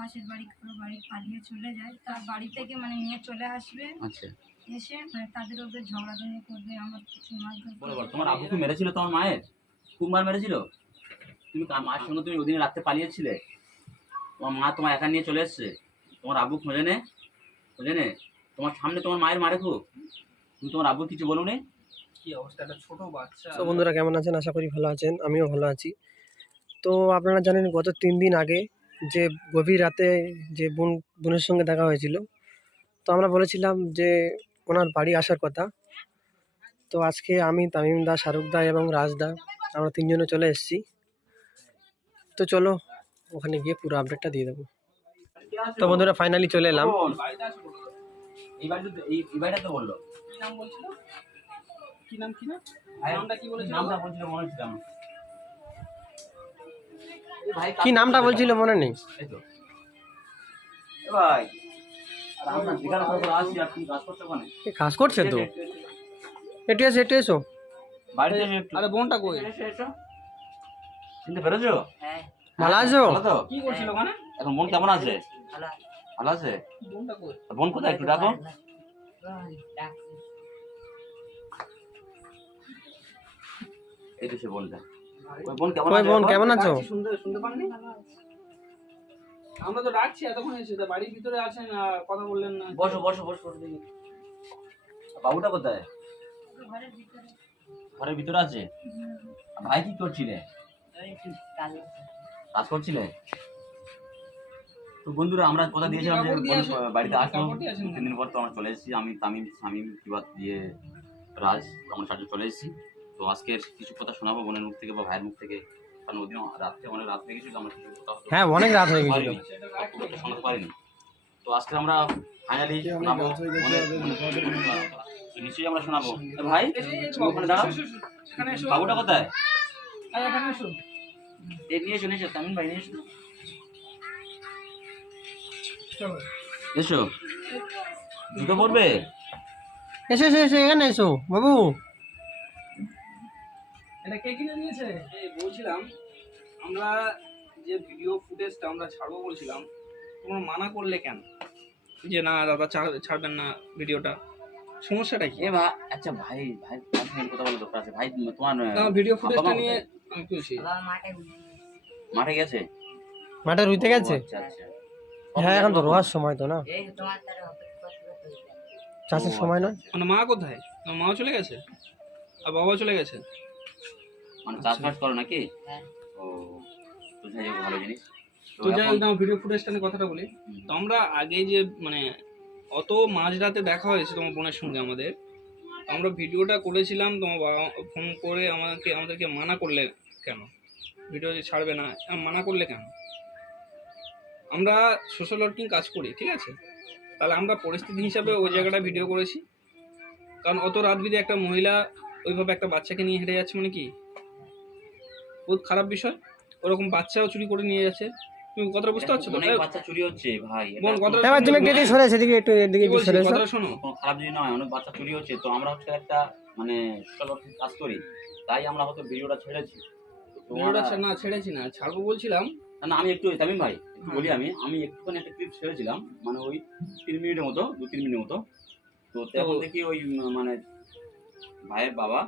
পাশের বাড়ি কারও বাড়ি পালিয়ে চলে যায়। তার বাড়ি থেকে মানে নিয়ে চলে আসবে। আচ্ছা। এসে মানে তাদের ওদের ঝগড়াঝানি করবে আমার কিছু। বলো তোমার আবু কি মেরেছিল তোমার মায়ের? খুব মার মেরেছিল? তুমি মায়ের সঙ্গে তুমি ওদিন রাত্রে পালিয়েছিলে? তোমার মা তোমার একা নিয়ে চলে এসছে। তোমার আবু খোঁজে নে খোঁজে নে। তোমার সামনে তোমার মায়ের মারে খুব। তুমি তোমার আবু কিছু বলো নে কি অবস্থা? একটা ছোট বাচ্চা। তো বন্ধুরা কেমন আছেন? আশা করি ভালো আছেন। আমিও ভালো আছি। তো আপনারা জানেন গত তিন দিন আগে যে গভীর রাতে যে বোন বোনের সঙ্গে দেখা হয়েছিল তো আমরা বলেছিলাম যে ওনার বাড়ি আসার কথা। তো আজকে আমি তামিম দা শাহরুখ দা এবং রাজ দা আমরা তিনজনে চলে এসেছি। তো চলো ওখানে গিয়ে পুরো আপডেটটা দিয়ে দেবো। তো বন্ধুরা ফাইনালি চলে এলাম। কি নাম বলছিল কি নাম? কি নাম ভাই, নামটা কি বলেছিল কি নামটা বলছিল মনে নেই? কাজ করছ তো? একটু এসো একটু। এসো। আরে বোনটা কই। চিনতে পেরেছ? ভালো আছো? ভালো তো? কি করছিল ওখানে এখন বোন কেমন আছে? ভালো আছে। বোন কোথায়? একটু ডাকো। এই তো সে বোনটা। ওই বোন কেমন আছে বোন এখন? কেমন আছো? শুনতে শুনতে পাননি? আমরা তো ডাকছি এতক্ষণ এসে তা বাড়ির ভিতরে আছেন কথা বললেন না। বসো বসো বসো দেখি বাবুটা কোথায়? ঘরের ভিতরে আছে? ভাই কি করছিলে? কাজ করছিলে? তো বন্ধুরা আমরা কথা দিয়েছিলাম যে। বাড়িতে আসেন। তিন দিন পর তো আমরা চলে এসেছি। আমি তামিম শামিম কিবাত দিয়ে রাজ আমরা সাথে চলে এসেছি। তো আজকের কিছু কথা শোনাবো বোনের মুখ থেকে বা ভাইয়ের মুখ থেকে। কারণ ওদিন রাত্রে অনেক রাত হয়ে গেছিল আমরা কিছু কথা হ্যাঁ অনেক রাত হয়ে গেছিল। শোনাতে পারিনি। তো আজকে আমরা ফাইনালি শোনাবো নিশ্চয়ই আমরা শোনাবো। ভাই তুমি ওখানে দাঁড়াও। বাবুটা কোথায়? আরে এখানে এসো। এ নিয়ে এসো নিয়ে এসো তামিম ভাই নিয়ে এসো। এসো। জুতো পরবে? এসো এসো এসো এখানে এসো বাবু। এটা কে কিনে দিয়েছে এই বলছিলাম আমরা যে ভিডিও ফুটেজটা আমরা ছাড়বো বলছিলাম তোমরা মানা করলে কেন? যে না দাদা ছাড়- ছাড়বেন না ভিডিওটা সমস্যাটা কি? এ আচ্ছা ভাই ভাই কথা বলার দরকার আছে। ভাই তোমার ভিডিও ফুটেজটা মা নিয়ে কোথায়? আমি খুশি। মাঠে গেছে। মাঠে রুইতে গেছে? আচ্ছা আচ্ছা। হ্যাঁ এখন তো রোয়ার সময় তো না? চাষের সময় না? মানে মা কোথায়? মাও চলে গেছে? আর বাবাও চলে গেছে? মানে চাষবাস করো নাকি? ও তো যাই হোক ভালো জিনিস। তো যাই হোক ভিডিও ফুটেজটা নিয়ে কথাটা বলি। তো আমরা আগে যে মানে অত মাঝরাতে দেখা হয়েছে তোমার বোনের সঙ্গে আমাদের আমরা ভিডিওটা করেছিলাম তোমার বাবা ফোন করে আমাকে আমাদেরকে মানা করলে কেন? ভিডিও যে ছাড়বে না মানা করলে কেন? আমরা সোশ্যাল ওয়ার্কিং কাজ করি ঠিক আছে? তাহলে আমরা পরিস্থিতি হিসাবে ওই জায়গাটা ভিডিও করেছি। কারণ অত রাত বিদে একটা মহিলা ওইভাবে একটা বাচ্চাকে নিয়ে হেঁটে যাচ্ছে মানে কি? বহুত খারাপ বিষয়। ওরকম বাচ্চাও চুরি করে নিয়ে যাচ্ছে তুমি কথাটা বুঝতে পারছ অনেক বাচ্চা চুরি হচ্ছে ভাই বোন, কথাটা এবার তুমি একটু এদিকে সরে সেদিকে একটু এদিকে একটু সরে এসো। কথাটা শোনো। কোনো খারাপ জিনিস নয় অনেক বাচ্চা চুরি হচ্ছে। তো আমরা হচ্ছে একটা মানে সোশ্যাল ওয়ার্কিং কাজ করি। তাই আমরা হয়তো ভিডিওটা ছেড়েছি। ভিডিওটা না ছেড়েছি না ছাড়বো বলছিলাম। না, না আমি একটু তামিম ভাই একটু বলি আমি। আমি একটুখানি একটা ক্লিপ ছেড়েছিলাম মানে ওই তিন মিনিটের মতো দু তিন মিনিটের মতো। তো তখন দেখি ওই মানে ভাইয়ের বাবা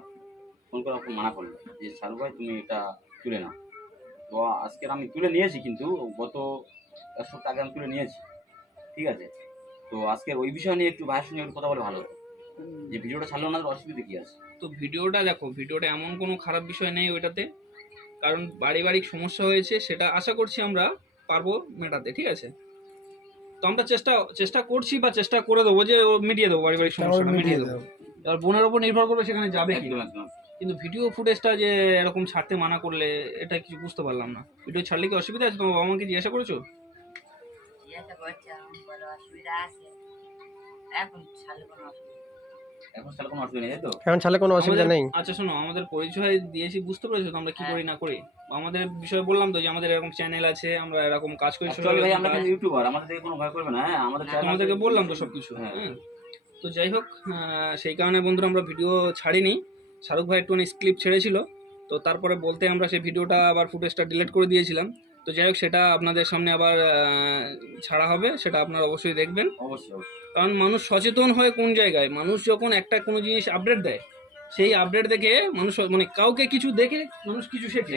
ফোন করে ওকে মানা করল যে শাহরুখ ভাই তুমি এটা তুলে নাও। তো আজকের আমি তুলে নিয়েছি কিন্তু গত এক সপ্তাহ আগে আমি তুলে নিয়েছি। ঠিক আছে? তো আজকে ওই বিষয় নিয়ে একটু ভাইয়ের সঙ্গে একটু কথা বলে ভালো হতো। যে ভিডিওটা ছাড়লো না তার অসুবিধা কি আছে? তো ভিডিওটা দেখো ভিডিওটা এমন কোনো খারাপ বিষয় নেই ওইটাতে। কারণ পারিবারিক সমস্যা হয়েছে সেটা আশা করছি আমরা পারব মেটাতে ঠিক আছে? তো আমরা চেষ্টা চেষ্টা করছি বা চেষ্টা করে দেবো যে ও মিটিয়ে দেবো পারিবারিক সমস্যাটা মিটিয়ে দেবো। এবার বোনের ওপর নির্ভর করবে সেখানে যাবে কি কিন্তু ভিডিও ফুটেজটা যে এরকম ছাড়তে মানা করলে এটা কিছু বুঝতে পারলাম না। ভিডিও ছাড়লে কি অসুবিধা আছে? তোমার বাবা মাকে জিজ্ঞাসা করেছ? এখন ছাড়লে কোনো অসুবিধা নেই। এখন তাহলে কোনো অসুবিধা নেই তাই তো? এখন ছালে কোনো অসুবিধা আমাদের- নেই। আচ্ছা শোনো আমাদের পরিচয় দিয়েছি বুঝতে পেরেছ তো আমরা কি হ্যাঁ। করি না করি? আমাদের বিষয়ে বললাম তো যে আমাদের এরকম চ্যানেল আছে আমরা এরকম কাজ করি ভাই আমরা ইউটিউবার আমাদের থেকে কোনো ভয় করবে না হ্যাঁ? আমাদের channel বললাম তো সবকিছু। হ্যাঁ। হ্যাঁ তো যাই হোক সেই কারণে বন্ধুরা আমরা ভিডিও ছাড়িনি। শাহরুখ ভাই একটু স্ক্লিপ ছেড়েছিল তো তারপরে বলতে আমরা সেই ভিডিওটা আবার ফুটেজটা ডিলিট করে দিয়েছিলাম। তো যাই হোক সেটা আপনাদের সামনে আবার ছাড়া হবে সেটা আপনারা অবশ্যই দেখবেন। অবশ্যই কারণ মানুষ সচেতন হয় কোন জায়গায়? মানুষ যখন একটা কোনো জিনিস আপডেট দেয় সেই আপডেট দেখে মানুষ মানে কাউকে কিছু দেখে মানুষ কিছু শেখে।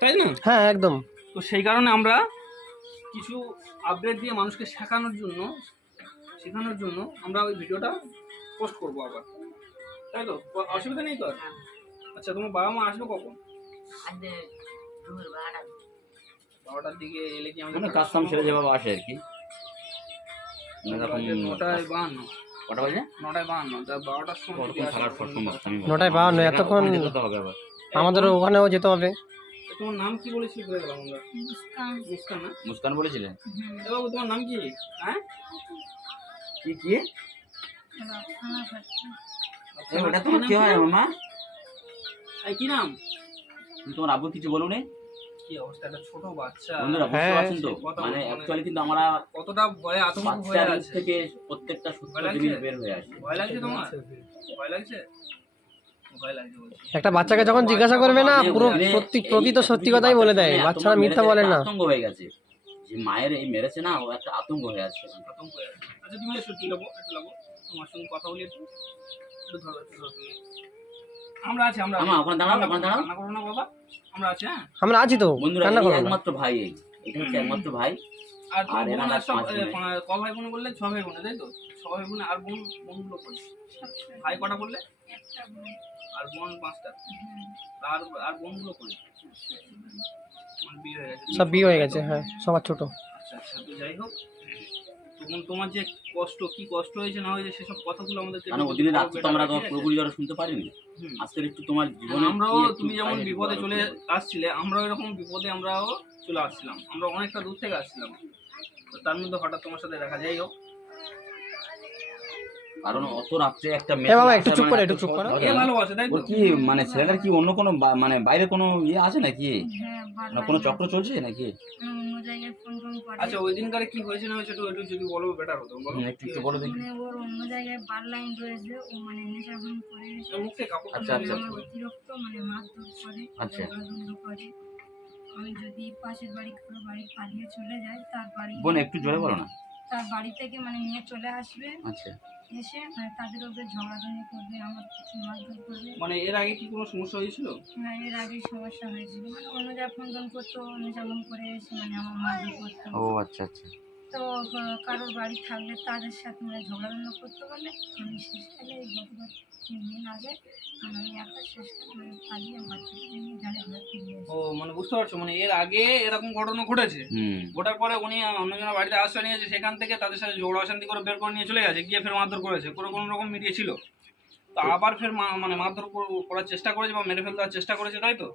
তাই না? হ্যাঁ একদম। তো সেই কারণে আমরা কিছু আপডেট দিয়ে মানুষকে শেখানোর জন্য শেখানোর জন্য আমরা ওই ভিডিওটা পোস্ট করব আবার। তাই তো? অসুবিধা নেই তো আচ্ছা তোমার বাবা মা আসবে কখন? আজকে দুপুর বারোটা বারোটার দিকে এলে কি মানে আমাদের কাজ কাম সেরে যেভাবে আসে আর কি। মানে নটায় বাহান্ন। কটা বাজে? নটায় বাহান্ন বারোটার সময়। নটায় বাহান্ন, এতক্ষণ- আমাদের ওখানেও যেতে হবে। তোমার নাম কি বলেছি বলে গেলাম আমরা মুস্কান। মুস্কান না? মুস্কান বলেছিলেন বাবু তোমার নাম কি? হ্যাঁ? কি কি ওটা তোমার কি হয় মামা? এই কি নাম? তোমার আব্বু কিছু বলো নি কি অবস্থা? একটা ছোট বাচ্চা। বন্ধুরা বুঝতে হ্যাঁ, পারছেন তো? মানে অ্যাকচুয়ালি কিন্তু আমরা কতটা ভয়ে আতঙ্ক হয়ে আছে। থেকে প্রত্যেকটা সূত্র জিনিস বের হয়ে আসে। ভয় লাগছে তোমার? ভয় লাগছে? ভয় লাগছে বলছি। একটা বাচ্চাকে যখন জিজ্ঞাসা করবে না মানে পুরো ওখানে সত্যি প্রকৃত সত্যি কথাই বলে দেয়। বাচ্চারা মিথ্যা বলে একটা না। আতঙ্ক হয়ে গেছে। যে মায়ের এই মেরেছে না ও একটা আতঙ্ক হয়ে আছে। আতঙ্ক হয়ে আছে। আচ্ছা তুমি একটু লাগো একটু লাগো তোমার সঙ্গে কথা বলি একটু। আমরা আছি আমরা আমা, ওখানে দাঁড়াও, ওখানে দাঁড়াও। কান্না করো না বাবা। আমরা আছি হ্যাঁ? আমরা আছি তো বন্ধুরা একমাত্র ভাই এই। এটা হচ্ছে একমাত্র ভাই। আর আর বোন এনারা আর সব ক ভাই বোন বললে ছ ভাই বোনে তাই তো? ছ ভাই বোনে আর বোন বোনগুলো করি ভাই কটা বললে? আর বোন পাঁচটা। আর আর বোনগুলো করি মানে বিয়ে হয়ে গেছে। সব বিয়ে হয়ে গেছে হ্যাঁ সবার ছোট। আচ্ছা আচ্ছা তো যাই হোক। তখন তোমার যে কষ্ট কি কষ্ট হয়েছে না হয়েছে সেসব কথাগুলো আমাদেরকে মানে ওদিনের রাত তো আমরা তোমার পুরোপুরি যারা শুনতে পারিনি। আজকের একটু তোমার জীবনে আমরাও তুমি যেমন বিপদে চলে আসছিলে আমরাও এরকম বিপদে আমরাও চলে আসছিলাম। আমরা অনেকটা দূর থেকে আসছিলাম। তো তার মধ্যে হঠাৎ তোমার সাথে দেখা যাই হোক। কারণ অত রাত্রে একটা বাবা, একটু চুপ মানে একটু চুপ সহজ এ ভালোবাসে তাই তো? কি মানে ছেলেটার কি অন্য কোনো বা- মানে বাইরে কোনো ইয়ে আছে নাকি? হ্যাঁ না কোনো চক্র চলছে নাকি? অন্য ফোন টোন করে। আচ্ছা ওই দিনকারে কি হয়েছে না হয়েছে একটু একটু যদি বলো বেটার হতো বলো। হুম, একটু একটু বলো দেখি। মানে ওর অন্য জায়গায় বার লাইন রয়েছে ও মানে নেশা ভান করে এসে মুখ থেকে কাপড় আচ্ছা, মানে আচ্ছা, আমার আচ্ছা। অতিরিক্ত মানে মারধর করে আচ্ছা। ঝগড়াঝাটি করে। আমি যদি পাশের বাড়ি কারও বাড়ি পালিয়ে চলে যাই তার বাড়ি বোন একটু জোরে বলো না। তার বাড়ি থেকে মানে নিয়ে চলে আসবে। আচ্ছা। এসে মানে তাদের ওপরে ঝগড়াঝড়ি করবে আমার কিছু মারধর করবে। মানে এর আগে কি কোনো সমস্যা হয়েছিল? না এর আগে সমস্যা হয়েছিল। মানে অন্য যা ফোন টোন করতো নেশামন করে এসে মানে আমার মারধর করতো। ও আচ্ছা আচ্ছা। তো কারোর বাড়ি থাকলে তাদের সাথে মানে ঝগড়াঝাটি করতে পারলে আমি শেষকালে এই গতবার তিন দিন আগে মানে আমি একটা শেষকালে পালিয়ে বাচ্চাকে নিয়ে জানে ও মানে বুঝতে পারছ মানে এর আগে এরকম ঘটনা ঘটেছে। হুম। ওটার পরে উনি অন্যজনের বাড়িতে আশ্রয় নিয়েছে সেখান থেকে তাদের সাথে ঝগড়া অশান্তি করে বের করে নিয়ে চলে গেছে গিয়ে ফের মারধর করেছে কোনো কোনো রকম মিটিয়েছিল? তো আবার ফের মানে মারধর করার চেষ্টা করেছে বা মেরে ফেলতে চেষ্টা করেছে তাই তো?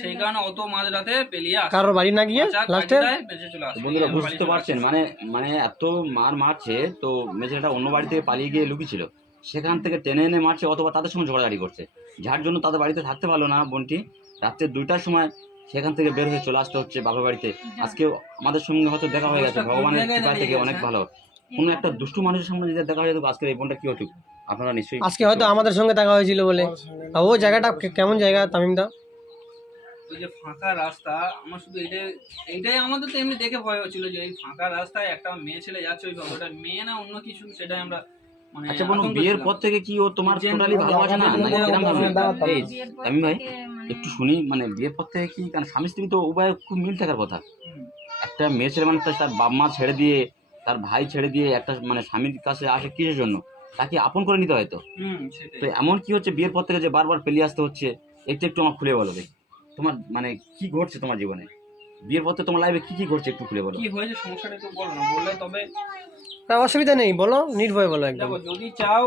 সেই কারণে অত মাঝরাতে পেলিয়ে আসে। কারোর বাড়ি না গিয়ে লাস্টে বেঁচে চলে আসে। বন্ধুরা বুঝতে পারছেন মানে মানে এত মার মারছে তো মেয়েছেলেটা অন্য বাড়ি থেকে পালিয়ে গিয়ে লুকিয়েছিল। সেখান থেকে টেনে এনে মারছে অথবা তাদের সঙ্গে ঝগড়াঝাড়ি করছে। যার জন্য তাদের বাড়িতে থাকতে পারল না বোনটি। রাত্রে দুইটার সময় সেখান থেকে বের হয়ে চলে আসতে হচ্ছে বাবার বাড়িতে। আজকে আমাদের সঙ্গে হয়তো দেখা হয়ে গেছে ভগবানের কৃপা থেকে অনেক ভালো। কোনো একটা দুষ্টু মানুষের সামনে যদি দেখা হয়ে যেত আজকের এই বোনটা কি হতো আপনারা নিশ্চয়ই আজকে হয়তো আমাদের সঙ্গে দেখা হয়েছিল বলে। ও জায়গাটা কেমন জায়গা তামিমদা? ওই যে ফাঁকা রাস্তা আমার শুধু এটাই এইটাই আমাদের তো এমনি দেখে ভয় হচ্ছিল যে এই ফাঁকা রাস্তায় একটা মেয়ে ছেলে যাচ্ছে ওইভাবে ওটা মেয়ে না অন্য কিছু সেটাই আমরা মানে আচ্ছা বোন বিয়ের পর থেকে কি ও তোমার টোটালি ভালোবাসে না? ভাবে তামিম ভাই একটু শুনি মানে বিয়ের পর থেকে কি কারণ স্বামী স্ত্রী তো উভয়ের খুব মিল থাকার কথা। একটা মেয়ে ছেলে মানে তার বাপ মা ছেড়ে দিয়ে তার ভাই ছেড়ে দিয়ে একটা মানে স্বামীর কাছে আসে কিসের জন্য? তাকে আপন করে নিতে হয়তো হুম তো এমন কি হচ্ছে বিয়ের পর থেকে যে বারবার পেলিয়ে আসতে হচ্ছে একটু একটু আমার খুলে বলো দেখি। তোমার মানে কি ঘটছে তোমার জীবনে? বিয়ের পর তোমার লাইফে কি কি ঘটছে একটু খুলে বলো। কি হয়েছে সমস্যাটা একটু বলো না বললে তবে না, অসুবিধা নেই বলো নির্ভয় বলো একদম। যদি চাও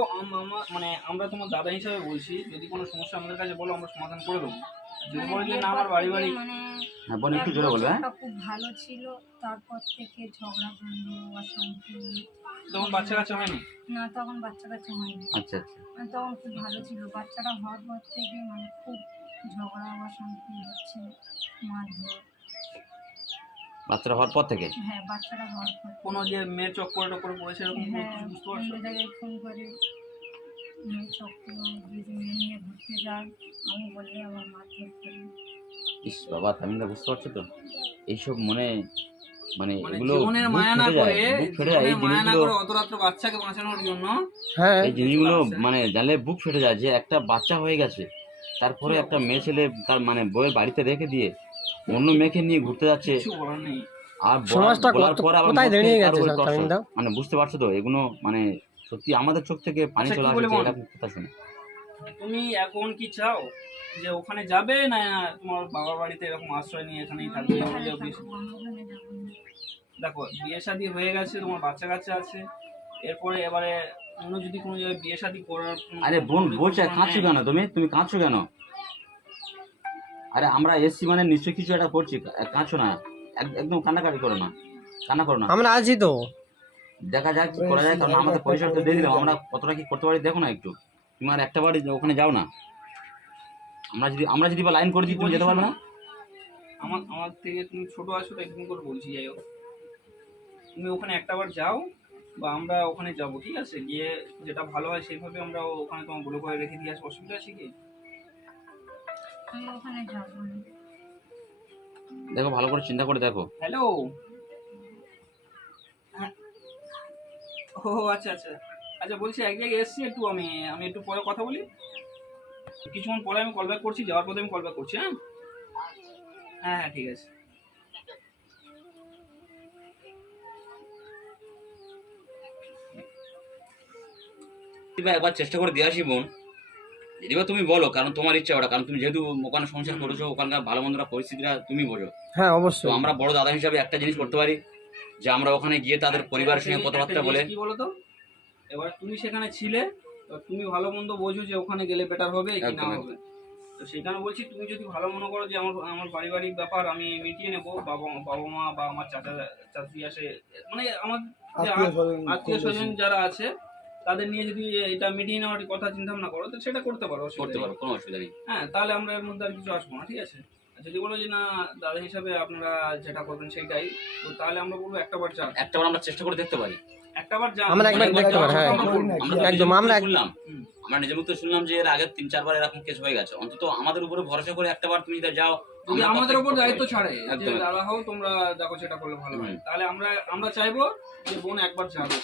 মানে আমরা তোমার দাদা হিসাবে বলছি যদি কোনো সমস্যা আমাদের কাছে বলো আমরা সমাধান করে দেবো। যদি মানে বলো যে না আমার বাড়ি বাড়ি মানে হ্যাঁ বোন একটু জোরে বলবে হ্যাঁ। খুব ভালো ছিল তারপর থেকে ঝগড়া বন্ধ অশান্তি তখন বাচ্চা কাচ্চা হয়নি না তখন বাচ্চা কাচ্চা হয়নি আচ্ছা আচ্ছা। মানে তখন খুব ভালো ছিল। বাচ্চাটা হওয়ার পর থেকে মানে খুব ঝগড়া অশান্তি হচ্ছে মারধর। বাচ্চারা হওয়ার পর থেকে? হ্যাঁ বাচ্চাটা হওয়ার পর। কোনো যে মেয়ের চক্করে টক্করে পড়েছে এরকম হ্যাঁ কিছু বুঝতে পারছ? অন্য জায়গায় ফোন করে মেয়ে চক্র যদি মেয়ে নিয়ে ঘুরতে যায় আমি বললে আমার মারধর করি। ইস বাবা তামিলটা বুঝতে পারছ তো? এইসব মনে মানে মানে এগুলো জীবনের বুক মায়া না ফেটে যায়, করে বুক ফেটে যায়। এই মায়া না জিনিসগুলো করে অত রাত্রে বাচ্চাকে বাঁচানোর জন্য হ্যাঁ। এই জিনিসগুলো মানে জানলে বুক ফেটে যায় যে একটা বাচ্চা হয়ে গেছে। তারপরে একটা মেয়ে ছেলে তার মানে বইয়ের বাড়িতে রেখে দিয়ে অন্য মেয়েকে নিয়ে ঘুরতে যাচ্ছে। আর সমাজটা বলার পর আবার কোথায় দাঁড়িয়ে গেছে দর্শন। মানে বুঝতে পারছ তো? এগুলো মানে সত্যি আমাদের চোখ থেকে পানি আচ্ছা, চলে আসছে? এরকম কথা শুনে। তুমি এখন কি চাও? যে ওখানে যাবে না তোমার বাবার বাড়িতে এরকম আশ্রয় নিয়ে এখানেই থাকবে? দেখো বিয়ে শাদী হয়ে গেছে তোমার বাচ্চা কাচ্চা আছে। এরপরে এবারে অন্য যদি কোনো জায়গায় বিয়ে শাদী করার আরে বোন বলছে কোনো কাঁদছো কেন তুমি? তুমি কাঁদছো কেন? আরে আমরা এসছি মানে নিশ্চয়ই কিছু একটা করছি কা- কাঁদছো না। এক- একদম কান্নাকাটি করো না। কান্না করো না। আমরা আছি তো। দেখা যাক কি করা যায় কারণ আমাদের পয়সা তো দিয়ে দিলাম। আমরা কতটা কি করতে পারি দেখো না একটু। তুমি আর একটা বাড়ি ওখানে যাও না। আমরা যদি আমরা যদি বা লাইন করে দিই তুমি যেতে পারবে না? আমার আমার থেকে তুমি ছোট আছো তাই তুমি করে বলছি? যাই হোক। তুমি ওখানে একটাবার যাও বা আমরা ওখানে যাব ঠিক আছে? গিয়ে যেটা ভালো হয় সেইভাবে আমরা ওখানে তোমার বলে করে রেখে দিয়ে আসব। অসুবিধা আছে কি? আমি ওখানে যাব দেখো ভালো করে চিন্তা করে দেখো। হ্যালো ও আচ্ছা আচ্ছা। আচ্ছা বলছি এক জায়গায় এসছি একটু আমি আমি একটু পরে কথা বলি। কিছুক্ষণ পরে আমি কল ব্যাক করছি যাওয়ার পথে আমি কল ব্যাক করছি হ্যাঁ? হ্যাঁ হ্যাঁ ঠিক আছে। দিবা একবার চেষ্টা করে দিয়ে আসি বোন। দিবা তুমি বলো কারণ তোমার ইচ্ছা ওটা কারণ তুমি যেহেতু ওখানে সংসার করেছ ওখানকার ভালো মন্দরা পরিস্থিতিটা তুমি বোঝো। হ্যাঁ তো অবশ্যই আমরা বড় দাদা হিসাবে একটা জিনিস করতে পারি যে আমরা ওখানে গিয়ে তাদের পরিবারের সঙ্গে কথাবার্তা বলে। কি বলো তো? এবার তুমি সেখানে ছিলে তুমি ভালো মন্দ বোঝো যে ওখানে গেলে বেটার হবে কি না হবে। তো সেখানে বলছি তুমি যদি ভালো মনে করো যে আমার আমার পারিবারিক ব্যাপার আমি মিটিয়ে নেব বাবা বাবা মা বা আমার চাচা চাচি আসে মানে আমার আত্মীয় স্বজন যারা আছে তাদের নিয়ে যদি এটা মিটিয়ে নেওয়ার কথা চিন্তা ভাবনা করো তো সেটা করতে পারো করতে পারো কোনো অসুবিধা নেই। হ্যাঁ তাহলে আমরা এর মধ্যে আর কিছু আসব না ঠিক আছে? যদি বলো যে না দাদা হিসাবে আপনারা যেটা করবেন সেটাই তো তাহলে আমরা বলব একটা বার যান। একটা বার আমরা চেষ্টা করে দেখতে পারি। একটা বার যান। আমরা একবার দেখতে পারি, হ্যাঁ। একদম, আমরা শুনলাম। আমরা নিজের মুখে শুনলাম যে এর আগে তিন চারবার এরকম কেস হয়ে গেছে। অন্তত আমাদের উপরে ভরসা করে একটা বার তুমি যদি যাও যদি আমাদের উপর দায়িত্ব ছাড়ে দাদা হও তোমরা দেখো সেটা করলে ভালো হয়। তাহলে আমরা আমরা চাইব যে বোন একবার যাবে।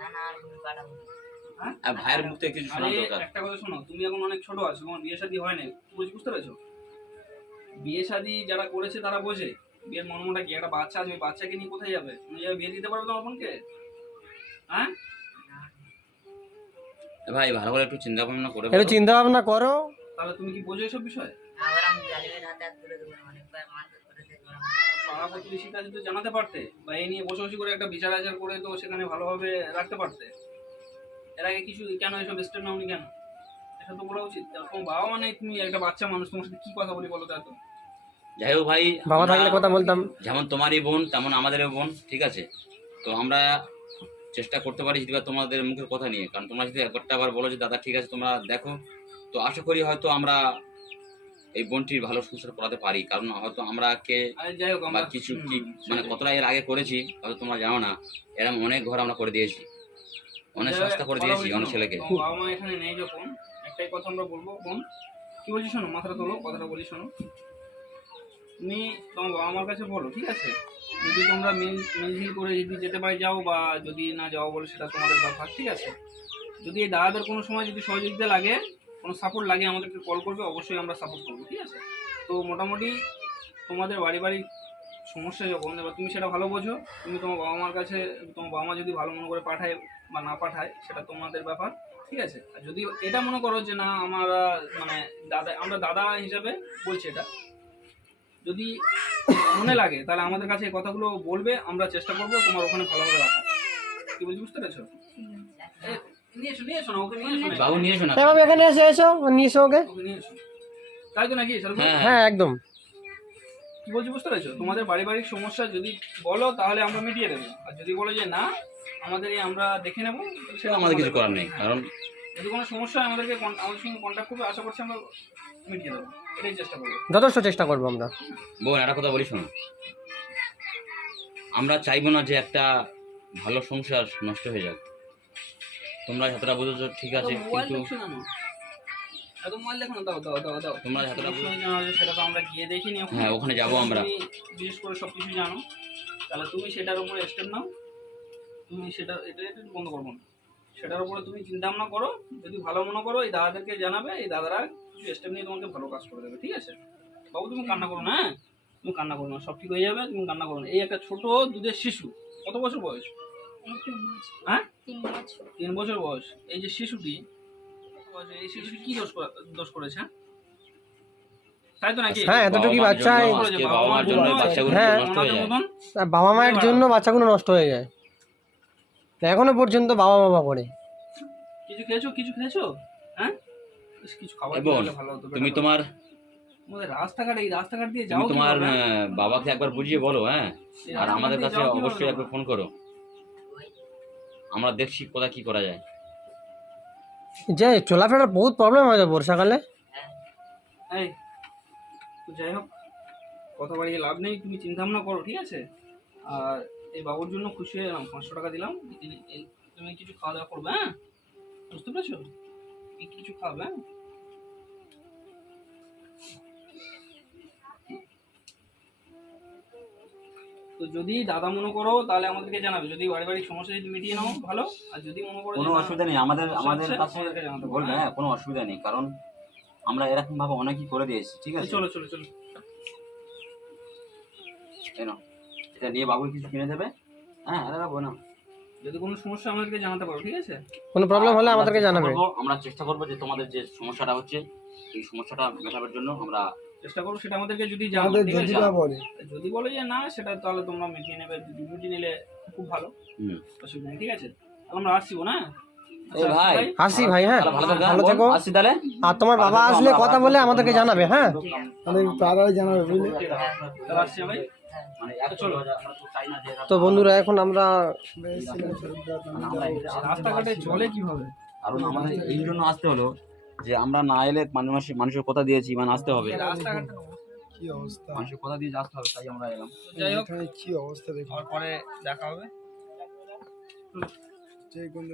আর না। আর ভাইয়ের মুখ থেকে কিছু শোনা দরকার? একটা কথা শোনো তুমি এখন অনেক ছোট আছো তোমার বিয়ে শাদী হয় না বুঝ- বুঝতে পেরেছ? বিয়ে শাদী যারা করেছে তারা বোঝে। বিয়ের মর্মটা কি? একটা বাচ্চা আছে ওই বাচ্চাকে নিয়ে কোথায় যাবে? তুমি যাবে বিয়ে দিতে পারবে তোমার বোনকে? হ্যাঁ? ভাই ভালো করে একটু চিন্তা ভাবনা করে একটু চিন্তা ভাবনা করো। তাহলে তুমি কি বোঝো এসব বিষয়ে? আবার আমি জালিমের হাতে হাত তুলে দেবো অনেকবার আমি- পাড়া প্রতিবেশীর কাছে তো জানাতে পারতে বা এই নিয়ে বসে বসে করে একটা বিচার আচার করে তো সেখানে ভালোভাবে রাখতে পারতে। এর আগে কিছু কেন এসব স্টেপ নাওনি কেন? এটা তো বলা উচিত। তোমার বাবা মানে তুমি একটা বাচ্চা মানুষ তোমার সাথে কি কথা বলি বলো তো এত? যাই হোক ভাই বাবা থাকলে কথা বলতাম। যেমন তোমারই বোন তেমন আমাদেরও বোন ঠিক আছে? তো আমরা চেষ্টা করতে পারি যদি বা তোমাদের মুখের কথা নিয়ে। কারণ তোমরা যদি একবারটা আবার বলো যে দাদা ঠিক আছে তোমরা দেখো। তো আশা করি হয়তো আমরা এই বোনটির ভালো সংসার করাতে পারি। কারণ হয়তো আমরা কে বা কিছু কি মানে কতটা এর আগে করেছি হয়তো তোমরা জানো না। এরকম অনেক ঘর আমরা করে দিয়েছি। অনেক সস্তা করে দিয়েছি অনেক ছেলেকে। বাবা মা এখানে নেই যখন একটাই কথা আমরা বলব বোন কি বলছি শোনো? মাথাটা তোলো কথাটা বলি শোনো। তুমি তোমার বাবা মার কাছে বলো ঠিক আছে? যদি তোমরা মিল মিলঝিল করে যদি যেতে পারি যাও বা যদি না যাও বলে সেটা তোমাদের ব্যাপার ঠিক আছে? যদি এই দাদাদের কোনো সময় যদি সহযোগিতা লাগে কোনো সাপোর্ট লাগে আমাদেরকে কল করবে অবশ্যই আমরা সাপোর্ট করব ঠিক আছে? তো মোটামুটি তোমাদের বাড়ি বাড়ি সমস্যা যখন এবার তুমি সেটা ভালো বোঝো তুমি তোমার বাবা মার কাছে তোমার বাবা মা যদি ভালো মনে করে পাঠায় বা না পাঠায় সেটা তোমাদের ব্যাপার ঠিক আছে? আর যদি এটা মনে করো যে না আমরা মানে দাদা আমরা দাদা হিসাবে বলছি এটা যদি মনে লাগে তাহলে আমাদের কাছে এই কথাগুলো বলবে আমরা চেষ্টা করব তোমার ওখানে ভালোভাবে রাখা কি বলছি বুঝতে পেরেছ? নিয়ে এসো নিয়ে এসো না ওকে নিয়ে এসো বাবু নিয়ে এসো না। হ্যাঁ বাবা এখানে এসো এসো নিয়ে এসো ওকে। ওকে নিয়ে এসো। তাই তো নাকি হ্যাঁ। হ্যাঁ একদম। কি বলছি বুঝতে পেরেছ? তোমাদের পারিবারিক সমস্যা যদি বলো তাহলে আমরা মিটিয়ে দেবো। আর যদি বলো যে না আমাদের আমরা দেখে নেব সেটা আমাদের কিছু করার নেই কারণ যদি কোনো সমস্যা হয় আমাদেরকে আমাদের সঙ্গে কন্ট্যাক্ট করবে আশা করছি আমরা মিটিয়ে দেবো। এটাই চেষ্টা করব। যথেষ্ট চেষ্টা করব আমরা। বোন একটা কথা বলি শোনো। আমরা চাইব না যে একটা ভালো সংসার নষ্ট হয়ে যাক। তোমরা যতটা বুঝেছ ঠিক আছে কিন্তু তোমরা যতটা সেটা তো আমরা গিয়ে দেখিনি ওখানে। হ্যাঁ, ওখানে যাব আমরা। বিশেষ করে সব কিছু জানো তাহলে তুমি সেটার উপরে স্টেপ নাও। তুমি সেটা এটা বন্ধ করব না সেটার উপরে তুমি চিন্তা ভাবনা করো যদি ভালো মনে করো এই দাদাদেরকে জানাবে এই দাদারা কিছু স্টেপ নিয়ে তোমাকে ভালো কাজ করে দেবে ঠিক আছে? বাবু তুমি কান্না করো না হ্যাঁ? তুমি কান্না করো না সব ঠিক হয়ে যাবে তুমি কান্না করো না। এই একটা ছোট দুধের শিশু কত বছর বয়স? হ্যাঁ? তিন বছর। বয়স। এই যে শিশুটি এই শিশুটি কি দোষ দোষ করেছে? হ্যাঁ? তাই তো নাকি? হ্যাঁ এতটুকু জন্য হ্যাঁ। নষ্ট হয়ে যায়। বাবা মায়ের জন্য বাচ্চাগুলো নষ্ট হয়ে যায়। এখনও পর্যন্ত বাবা বাবা করে কিছু খেয়েছো? কিছু খেয়েছো? হ্যাঁ? বেশ কিছু খাবার ভালো হতো তুমি তোমার রাস্তাঘাট এই রাস্তাঘাট দিয়ে যাও তুমি তোমার হ্যাঁ? বাবাকে একবার বুঝিয়ে বলো হ্যাঁ? আর আমাদের কাছে অবশ্যই একবার ফোন করো। আমরা দেখছি কোথায় কি করা যায়। যে চলাফেরার বহুত প্রবলেম হয় বর্ষাকালে। এই তো যাই হোক কথা বাড়িয়ে লাভ নেই তুমি চিন্তা ভাবনা করো ঠিক আছে? আর এই বাবুর জন্য খুশি হয়ে গেলাম পাঁচশো টাকা দিলাম তুমি কিছু খাওয়া দাওয়া করবে হ্যাঁ? বুঝতে পেরেছ? কিছু খাবে হ্যাঁ? তো যদি দাদা মনে করো তাহলে আমাদেরকে জানাবে। যদি বাড়ি বাড়ি সমস্যা যদি মিটিয়ে নাও ভালো। আর যদি মনে করো কোনো অসুবিধা নেই। আমাদের আমাদের কাছে আমাদেরকে জানাতে পারো, বলবে হ্যাঁ? হ্যাঁ কোনো অসুবিধা নেই। কারণ আমরা এরকম ভাবে অনেকই করে দিয়েছি ঠিক আছে? চলো চলো চলো। এই নাও। এটা নিয়ে বাবুর কিছু কিনে দেবে। হ্যাঁ আরে বাবু না। যদি কোনো সমস্যা আমাদেরকে জানাতে পারো ঠিক আছে? কোনো প্রবলেম হলে আমাদেরকে জানাবে। করব, আমরা চেষ্টা করব যে তোমাদের যে সমস্যাটা হচ্ছে এই সমস্যাটা মেটাবার জন্য আমরা চেষ্টা করো সেটা আমাদেরকে যদি আমাদের বলে। যদি বলে যে না সেটা তাহলে তোমরা মিটিয়ে নেবে যদি মিটিয়ে নিলে খুব ভালো। হুম। অসুবিধা নেই ঠিক আছে? আমরা আসছি না ভাই। আসি ভাই হ্যাঁ। ভালো থাকো ভালো হ্যাঁ, থেকো। আসি তাহলে। আর তোমার বাবা আসলে কথা বলে আমাদেরকে জানাবে হ্যাঁ? তাড়াতাড়ি জানাবে বুঝলে? মানে এক চলো। আমরা তো চাই না যে এরা- তো বন্ধুরা এখন আমরা আমরা এটা- রাস্তাঘাটে চলে কীভাবে? কারণ আমাদের এই জন্য আসতে হলো। যে আমরা না এলে মানুষের মানুষের কথা দিয়েছি মানে আসতে হবে। কি অবস্থা? মানুষের কথা দিয়ে আসতে হবে তাই আমরা এলাম। যাই হোক। কি অবস্থা দেখো পরে দেখা হবে। যে